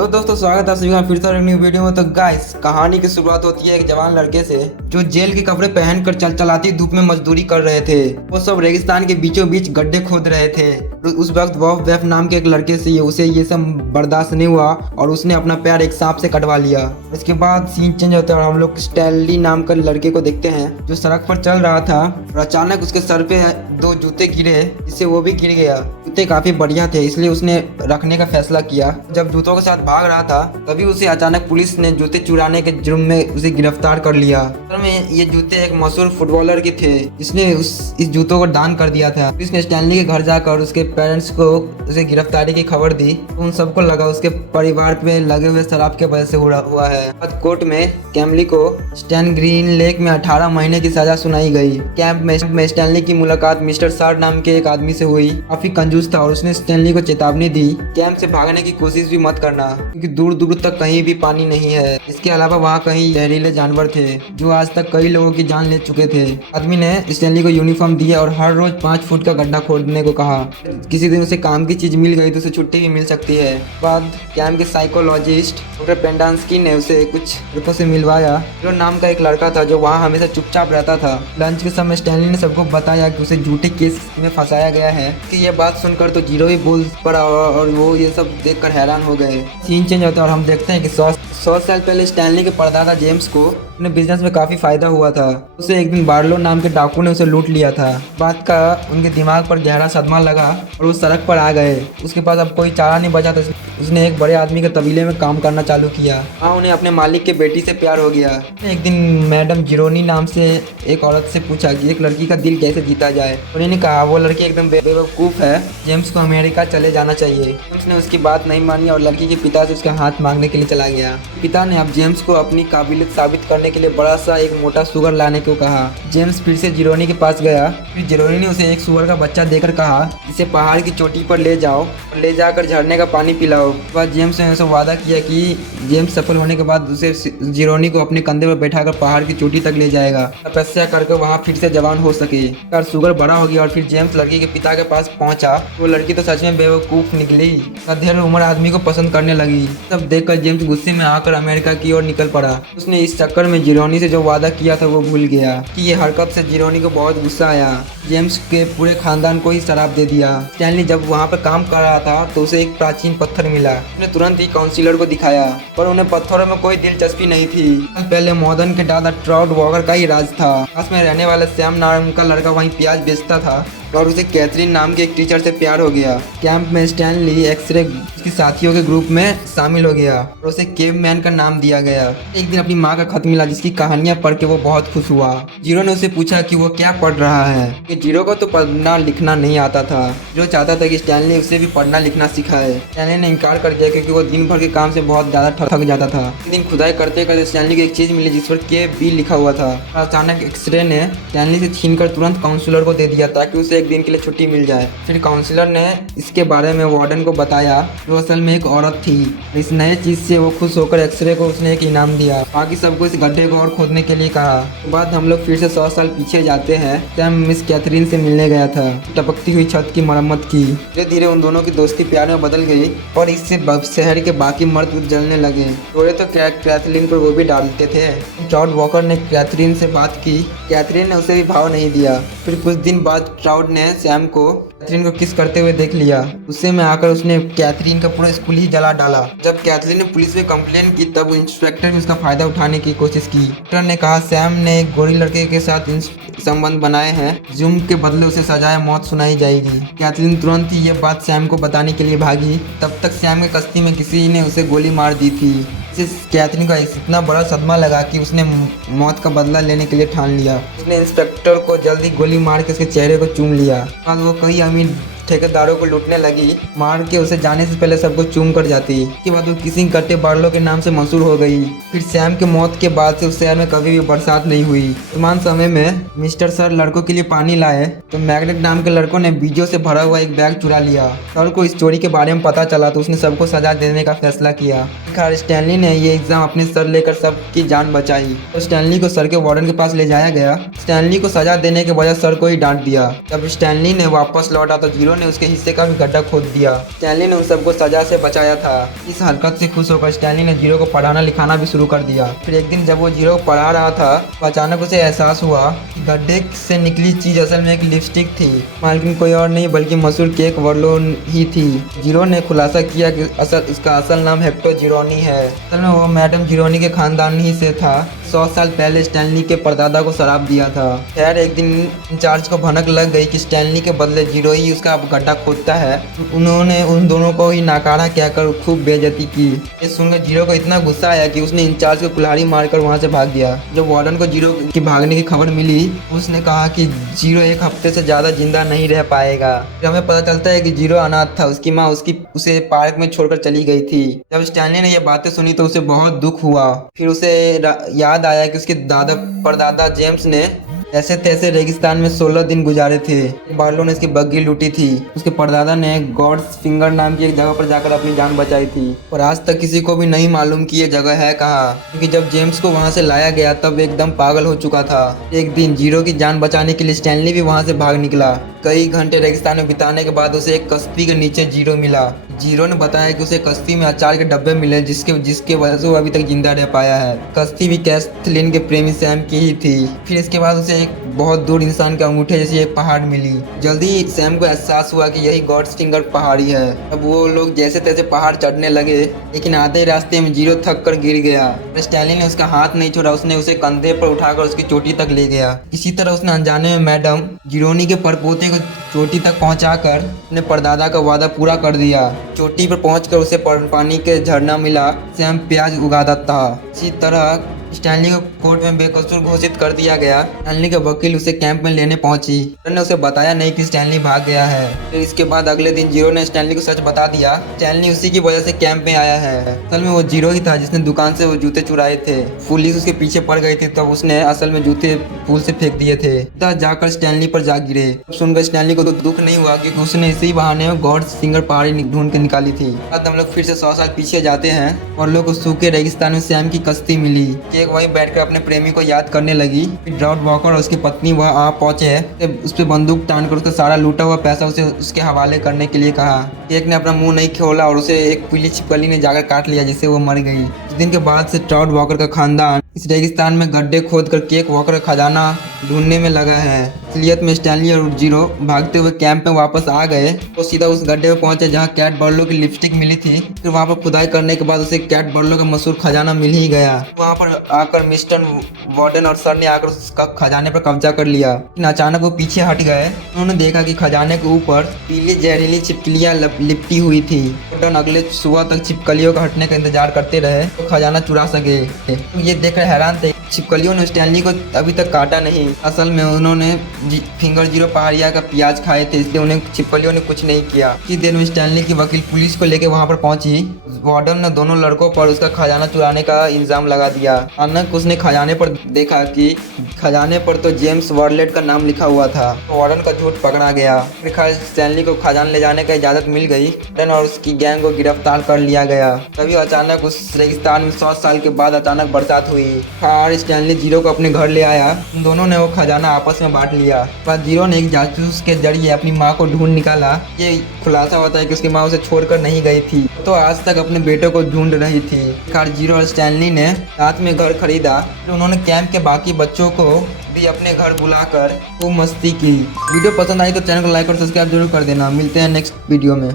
तो दोस्तों स्वागत है सभी का फिर से एक न्यू वीडियो में। तो गाइस कहानी की शुरुआत होती है एक जवान लड़के से जो जेल के कपड़े पहनकर चलाती धूप में मजदूरी कर रहे थे। वो सब रेगिस्तान के बीचों बीच गड्ढे खोद रहे थे। उस वक्त बॉब वेफ नाम के एक लड़के से उसे ये सब बर्दाश्त नहीं हुआ और उसने अपना पैर एक सांप से कटवा लिया। इसके बाद सीन चेंज होता है और हम लोग स्टैनली नाम के लड़के को देखते हैं जो सड़क पर चल रहा था और अचानक उसके सर पे 2 जूते गिरे जिससे वो भी गिर गया। जूते काफी बढ़िया थे इसलिए उसने रखने का फैसला किया। जब जूतों के साथ भाग रहा था तभी उसे अचानक पुलिस ने जूते चुराने के जुर्म में उसे गिरफ्तार कर लिया। असल में ये जूते एक मशहूर फुटबॉलर के थे जिसने इस जूतों को दान कर दिया था। पुलिस ने स्टैनली के घर जाकर उसके पेरेंट्स को उसे गिरफ्तारी की खबर दी तो उन सबको लगा उसके परिवार पे लगे हुए शराब के वजह से हुआ है। कोर्ट में कैमली को स्टैन ग्रीन लेक में 18 महीने की सजा सुनाई गई। कैंप में स्टैनली की मुलाकात मिस्टर सार नाम के एक आदमी से हुई। काफी कंजूस था और उसने स्टैनली को चेतावनी दी कैंप से भागने की कोशिश भी मत करना क्योंकि दूर दूर तक कहीं भी पानी नहीं है। इसके अलावा वहाँ कहीं जहरीले जानवर थे जो आज तक कई लोगों की जान ले चुके थे। आदमी ने स्टैनली को यूनिफॉर्म दिया और हर रोज 5 फुट का गड्ढा खोदने को कहा। किसी दिन उसे काम की चीज मिल गई तो उसे छुट्टी भी मिल सकती है। बाद कैंप के साइकोलॉजिस्ट डॉक्टर पेंडांस्की ने उसे कुछ लड़कों से मिलवाया। जो नाम का एक लड़का था जो वहाँ हमेशा चुपचाप रहता था। लंच के समय स्टैनली ने सबको बताया कि उसे झूठे केस में फंसाया गया है। कि ये बात सुनकर तो जीरो ही बोल पड़ा और वो ये सब देखकर हैरान हो गए। सीन चेंज होता है और हम देखते हैं कि 100 साल पहले स्टैनली के परदादा जेम्स को अपने बिजनेस में काफी फायदा हुआ था। उसे एक दिन बार्लो नाम के डाकू ने उसे लूट लिया था। बात का उनके दिमाग पर गहरा सदमा लगा और वो सड़क पर आ गए। उसके पास अब कोई चारा नहीं बचा तो उसने एक बड़े आदमी के तबीले में काम करना चालू किया। हाँ, उन्हें अपने मालिक के बेटी से प्यार हो गया। एक दिन मैडम जिरोनी नाम से एक औरत से पूछा कि एक लड़की का दिल कैसे जीता जाए। उन्होंने कहा वो लड़की एकदम बेवकूफ है, जेम्स को अमेरिका चले जाना चाहिए। जेम्स ने उसकी बात नहीं मानी और लड़की के पिता से उसका हाथ मांगने के लिए चला गया। पिता ने अब जेम्स को अपनी काबिलियत साबित करने के लिए बड़ा सा एक मोटा सुअर लाने को कहा। जेम्स फिर से जिरोनी के पास गया। फिर जिरोनी ने उसे एक सुअर का बच्चा देकर कहा इसे पहाड़ की चोटी पर ले जाओ और ले जाकर झरने का पानी पिलाओ। बाद जेम्स ने उसे वादा किया कि जेम्स सफल होने के बाद उसे जिरोनी को अपने कंधे पर बैठाकर पहाड़ की चोटी तक ले जाएगा तपस्या करके वहाँ फिर से जवान हो सके। और सुअर बड़ा हो गया और फिर जेम्स लड़की के पिता के पास पहुंचा। वो लड़की तो सच में बेवकूफ निकली। अधेड़ उम्र आदमी को पसंद करने लगी। सब देखकर जेम्स गुस्से में आकर अमेरिका की ओर निकल पड़ा। उसने इस चक्कर में जिरोनी से जो वादा किया था वो भूल गया। कि ये हरकत से जिरोनी को बहुत गुस्सा आया। जेम्स के पूरे खानदान को ही शराब दे दिया। स्टैनली जब वहाँ पर काम कर रहा था तो उसे एक प्राचीन पत्थर मिला। उसने तुरंत ही काउंसिलर को दिखाया पर उन्हें पत्थरों में कोई दिलचस्पी नहीं थी। पहले मॉडर्न के दादा ट्राउट वॉकर का ही राज था। पास में रहने वाला सैम नाम का लड़का वहीं प्याज बेचता था और उसे कैथरीन नाम के एक टीचर से प्यार हो गया। कैंप में स्टैनली एक्सरे उसके साथियों के ग्रुप में शामिल हो गया और उसे केवमैन का नाम दिया गया। एक दिन अपनी माँ का खत मिला जिसकी कहानियां पढ़ के वो बहुत खुश हुआ। जीरो ने उसे पूछा कि वो क्या पढ़ रहा है। कि जीरो को तो पढ़ना लिखना नहीं आता था। जो चाहता था कि स्टैनली उसे भी पढ़ना लिखना सिखाए। स्टैनली ने इनकार कर दिया क्योंकि वो दिन भर के काम से बहुत ज्यादा थक जाता था। एक दिन खुदाई करते करते स्टैनली को एक चीज मिली जिस पर KB लिखा हुआ था। अचानक एक्सरे ने स्टैनली से छीनकर तुरंत काउंसलर को दे दिया ताकि उसे एक दिन के लिए छुट्टी मिल जाए। फिर काउंसलर ने इसके बारे में वार्डन को बताया जो असल में एक औरत थी। इस नए चीज से वो खुश होकर एक्सरे को उसने एक इनाम दिया। बाकी सबको इस गड्ढे को और खोदने के लिए कहा। बाद हम लोग फिर से 100 साल पीछे जाते हैं। सैम मिस कैथरीन से मिलने गया था। टपकती हुई छत की मरम्मत की। धीरे धीरे उन दोनों की दोस्ती प्यार में बदल गई और इससे शहर के बाकी मर्द जलने लगे। थोड़े तो कैथरीन पर वो भी डालते थे। ट्राउट वॉकर ने कैथरीन से बात की। कैथरीन ने उसे भी भाव नहीं दिया। फिर कुछ दिन बाद ट्राउट ने सैम को कैथरीन को किस करते हुए देख लिया। गुस्से में आकर उसने कैथरीन का पूरा स्कूल ही जला डाला। जब कैथरीन ने पुलिस में कंप्लेन की तब इंस्पेक्टर ने उसका फायदा उठाने की कोशिश की। इंस्पेक्टर ने कहा सैम ने एक गोरी लड़के के साथ संबंध बनाए हैं। जुर्म के बदले उसे सजाए मौत सुनाई जाएगी। कैथरीन तुरंत ही ये बात सैम को बताने के लिए भागी। तब तक सैम के कश्ती में किसी ने उसे गोली मार दी थी। कैथरीन का इतना बड़ा सदमा लगा कि उसने मौत का बदला लेने के लिए ठान लिया। उसने इंस्पेक्टर को जल्दी गोली मार के उसके चेहरे को चूम लिया। बाद वो कई अमीर ठेकेदारों को लूटने लगी। मार के उसे जाने से पहले सबको चूम कर जाती। इसके बाद वो किसिंग करते बार्लो के नाम से मशहूर हो गई। फिर सैम के मौत के बाद से उस शहर में कभी भी बरसात नहीं हुई। वर्तमान समय में मिस्टर सर लड़कों के लिए पानी लाए तो मैग्नेट नाम के लड़कों ने बीजों से भरा हुआ एक बैग चुरा लिया। सर को इस चोरी के बारे में पता चला तो उसने सबको सजा देने का फैसला किया। खैर स्टैनली ने ये एग्जाम अपने सर लेकर सबकी जान बचाई। तो स्टैनली को सर के वार्डन के पास ले जाया गया। स्टैनली को सजा देने के बजाय सर को ही डांट दिया। जब स्टैनली ने वापस लौटा तो जीरो ने उसके हिस्से का भी गड्ढा खोद दिया। स्टैनली ने उन सबको सजा से बचाया था। इस हरकत से खुश होकर स्टैनली ने जीरो को पढ़ाना लिखाना भी शुरू कर दिया। फिर एक दिन जब वो जीरो को पढ़ा रहा था तो अचानक उसे एहसास हुआ कि गड्ढे से निकली चीज असल में एक लिपस्टिक थी, मालकिन कोई और नहीं बल्कि मशहूर केक वर्लोन ही थी। जीरो ने खुलासा किया कि उसका असल नाम हेक्टर जिरोनी है। असल में वो मैडम जिरोनी के खानदान ही से था। 100 साल पहले स्टैनली के परदादा को शराब दिया था। खैर एक दिन इंचार्ज को भनक लग गई कि स्टैनली के बदले जीरो ही उसका गड्ढा खोदता है। उन्होंने उन दोनों को ही नाकारा कहकर खूब बेइज्जती की। ये सुनकर जीरो को इतना गुस्सा आया कि उसने इंचार्ज को कुल्हाड़ी मारकर वहां से भाग गया। जब वार्डन को जीरो की भागने की खबर मिली उसने कहा कि जीरो एक हफ्ते से ज्यादा जिंदा नहीं रह पाएगा। फिर हमें पता चलता है कि जीरो अनाथ था। उसकी माँ उसे पार्क में छोड़कर चली गई थी। जब स्टैनली ने ये बातें सुनी तो उसे बहुत दुख हुआ। फिर उसे याद आया कि उसके परदादा जेम्स ने ऐसे तैसे रेगिस्तान में 16 दिन गुजारे थे। बार्लो ने इसकी बग्गी लूटी थी। उसके परदादा ने गॉड्स फिंगर नाम की एक जगह पर जाकर अपनी जान बचाई थी और आज तक किसी को भी नहीं मालूम कि ये जगह है कहाँ, क्योंकि जब जेम्स को वहां से लाया गया तब एकदम पागल हो चुका था। एक दिन जीरो की जान बचाने के लिए स्टैनली भी वहां से भाग निकला। कई घंटे रेगिस्तान में बिताने के बाद उसे एक कश्ती के नीचे जीरो मिला। जीरो ने बताया कि उसे कश्ती में अचार के डब्बे मिले जिसके वजह से वो अभी तक जिंदा रह पाया है। कश्ती भी कैथलीन के प्रेमी सैम की ही थी। फिर इसके बाद उसे एक बहुत दूर इंसान के अंगूठे जैसी एक पहाड़ मिली। जल्दी सैम को एहसास हुआ कि यही गॉड्स फिंगर पहाड़ी है। अब वो लोग जैसे तैसे पहाड़ चढ़ने लगे, लेकिन आधे रास्ते में जीरो थक कर गिर गया। स्टैनली ने उसका हाथ नहीं छोड़ा। उसने उसे कंधे पर उठाकर उसकी चोटी तक ले गया। इसी तरह उसने अनजाने में मैडम जिरोनी के परपोते को चोटी तक पहुंचाकर अपने परदादा का वादा पूरा कर दिया। चोटी पर पहुंचकर उसे पानी के झरना मिला। सैम प्याज उगाता था। इसी तरह स्टैनली को कोर्ट में बेकसूर घोषित कर दिया गया। स्टैनली के वकील उसे कैंप में लेने पहुंची। ने उसे बताया नहीं कि स्टैनली भाग गया है। फिर इसके बाद अगले दिन जीरो ने स्टैनली को सच बता दिया। स्टैनली उसी की वजह से कैंप में आया है। असल में वो जीरो ही था जिसने दुकान से वो जूते चुराए थे। पुलिस उसके पीछे पड़ गई थी तब उसने असल में जूते पुल से फेंक दिए थे। तब जाकर स्टैनली पर जा गिरे। सुनकर स्टैनली को दुख नहीं हुआ क्योंकि उसने इसी बहाने में गॉड्स फिंगर पहाड़ी ढूंढ के निकाली थी। अब हम लोग फिर से 100 साल पीछे जाते हैं और लोग को सूखे रेगिस्तान में सैम की कश्ती मिली। एक वही बैठकर अपने प्रेमी को याद करने लगी। ड्राउट वॉकर और उसकी पत्नी वह आ पहुंचे। उस पर बंदूक तानकर उसका सारा लूटा हुआ पैसा उसे उसके हवाले करने के लिए कहा। केक ने अपना मुंह नहीं खोला और उसे एक पीली छिपकली ने जाकर काट लिया जिससे वो मर गई। उस दिन के बाद से ट्राउट वॉकर का खानदान इस रेगिस्तान में गड्ढे खोदकर केक वॉकर का खजाना ढूंढने में लगा है। असलियत में स्टैनली और जीरो भागते हुए कैंप में वापस आ गए तो सीधा उस गड्ढे में पहुंचे जहां कैट बर्लो की लिपस्टिक मिली थी। फिर वहां पर खुदाई करने के बाद उसे कैट बर्लो का मशहूर खजाना मिल ही गया। वहां पर आकर मिस्टर वार्डन और सर ने आकर उसका खजाने पर कब्जा कर लिया। लेकिन अचानक वो पीछे हट गए। उन्होंने देखा कि खजाने के ऊपर पीली जहरीली छिपकलियां लिपटी हुई थी। वार्डन अगले सुबह तक छिपकलियों का हटने का इंतजार करते रहे तो खजाना चुरा सके। तो ये देखकर हैरान थे। छिपकलियों ने स्टैनली को अभी तक काटा नहीं। असल में उन्होंने फिंगर जीरो पहाड़िया का प्याज खाए थे, इसलिए उन्हें छिपकलियों ने कुछ नहीं किया। इसी देर में स्टैनली की वकील पुलिस को लेकर वहां पर पहुंची। वार्डन ने दोनों लड़कों पर उसका खजाना चुराने का इल्जाम लगा दिया। अचानक उसने खजाने पर देखा कि खजाने पर तो जेम्स वर्लेट का नाम लिखा हुआ था। तो वार्डन का झूठ पकड़ा गया। फिर स्टैनली को खजाना ले जाने का इजाजत मिल गई। वार्डन और उसकी गैंग को गिरफ्तार कर लिया गया। तभी अचानक उस रेगिस्तान में 100 साल के बाद अचानक बरसात हुई और स्टैनली जीरो को अपने घर ले आया। दोनों ने वो खजाना आपस में बांट लिया। बाद जीरो ने एक जासूस के जरिए अपनी माँ को ढूंढ निकाला। ये खुलासा होता है कि उसकी माँ उसे छोड़कर नहीं गई थी, तो आज तक अपने बेटे को ढूंढ रही थी। जीरो और स्टैनली ने साथ में घर खरीदा। फिर उन्होंने कैंप के बाकी बच्चों को भी अपने घर बुलाकर खूब मस्ती की। वीडियो पसंद आई तो चैनल को लाइक और सब्सक्राइब जरूर कर देना। मिलते हैं नेक्स्ट वीडियो में।